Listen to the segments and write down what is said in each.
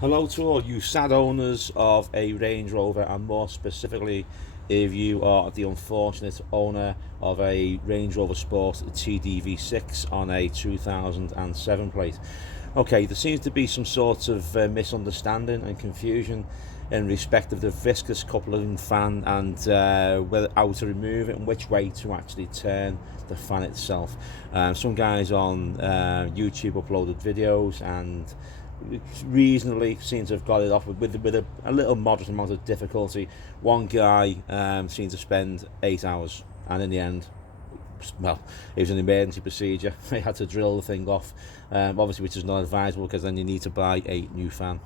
Hello to all you sad owners of a Range Rover, and more specifically if you are the unfortunate owner of a Range Rover Sport TDV6 on a 2007 plate. Okay, there seems to be some sort of misunderstanding and confusion in respect of the Viscous coupling fan and whether how to remove it and which way to actually turn the fan itself. Some guys on YouTube uploaded videos and reasonably seems to have got it off with a little moderate amount of difficulty. One guy seemed to spend 8 hours, and in the end, well, it was an emergency procedure. They had to drill the thing off, obviously, which is not advisable because then you need to buy a new fan.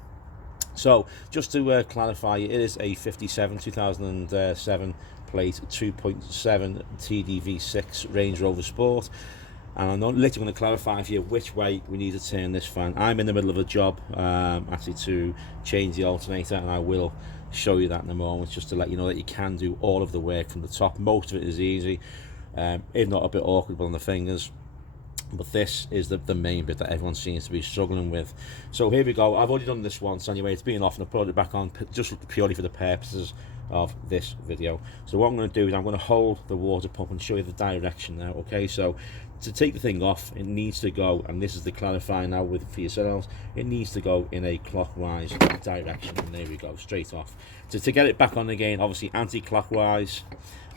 So just to clarify, it is a 2007 plate 2.7 TDV6 Range Rover Sport. And I'm not literally going to clarify for you which way we need to turn this fan. I'm in the middle of a job actually to change the alternator, and I will show you that in a moment, just to let you know that you can do all of the work from the top. Most of it is easy, if not a bit awkward on the fingers, but this is the main bit that everyone seems to be struggling with. So here we go. I've already done this once anyway. It's been off and I put it back on just purely for the purposes of this video. So what I'm going to do is I'm going to hold the water pump and show you the direction now. Okay, so to take the thing off, it needs to go, and this is the clarifying now for yourselves, it needs to go in a clockwise direction, and there we go, straight off. To get it back on again, obviously anti-clockwise.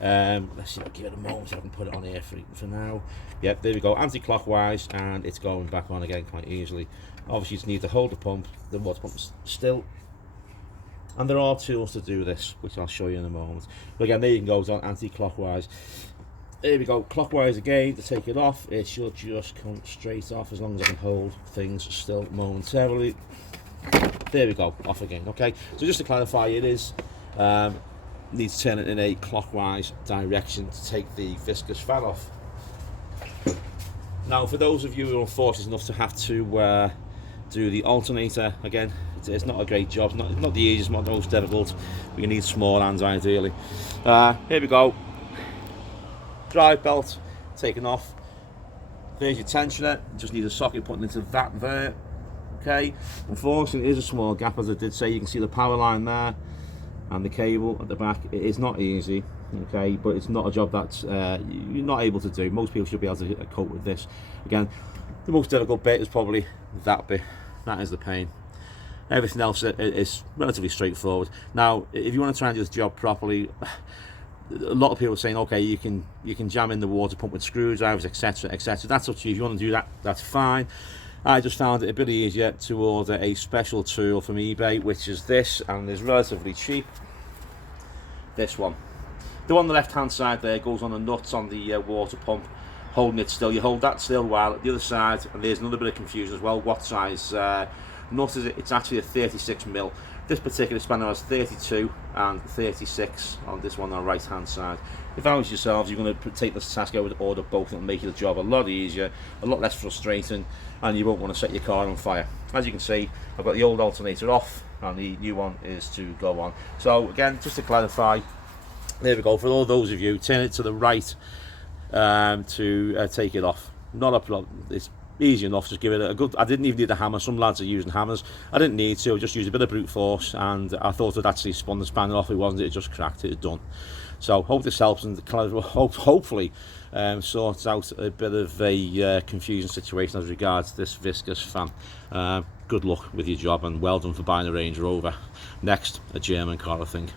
Let's see, I'll give it a moment so I can put it on here for now. Yep, there we go, anti-clockwise, and it's going back on again quite easily. Obviously you just need to hold the water pump still, and there are tools to do this, which I'll show you in a moment. But again, there you can go, it's on anti-clockwise. There we go, clockwise again. To take it off, it should just come straight off as long as I can hold things still momentarily. There we go, off again. Okay, so just to clarify, it is need to turn it in a clockwise direction to take the Viscous fan off. Now, for those of you who are unfortunate enough to have to do the alternator, again, it's not a great job, it's not the easiest, not the most difficult. We need small hands ideally. Here we go. Drive belt taken off. There's your tensioner. Just need a socket putting into that there. Okay. Unfortunately, it is a small gap, as I did say. You can see the power line there and the cable at the back. It is not easy. Okay, but it's not a job that you're not able to do. Most people should be able to cope with this. Again, the most difficult bit is probably that bit. That is the pain. Everything else is relatively straightforward. Now, if you want to try and do this job properly, a lot of people are saying, okay, you can jam in the water pump with screwdrivers, etc, etc. That's up to you. If you want to do that, that's fine. I just found it a bit easier to order a special tool from eBay, which is this, and is relatively cheap. This one, the one on the left hand side there, goes on the nuts on the water pump, holding it still. You hold that still while at the other side, and there's another bit of confusion as well. What size nut is it? It's actually a 36mm. This particular spanner has 32 and 36 on this one on the right hand side. If I was yourselves, you're going to take this task over to order both, and make the job a lot easier, a lot less frustrating, and you won't want to set your car on fire. As you can see, I've got the old alternator off and the new one is to go on. So again, just to clarify, there we go. For all those of you, turn it to the right to take it off. Not a problem. It's easy enough. Just give it a good. I didn't even need a hammer. Some lads are using hammers. I didn't need to. I just used a bit of brute force, and I thought it actually spun the spanner off. It wasn't. It just cracked. It was done. So hope this helps, and hopefully sorts out a bit of a confusion situation as regards this Viscous fan. Good luck with your job, and well done for buying a Range Rover. Next, a German car, I think.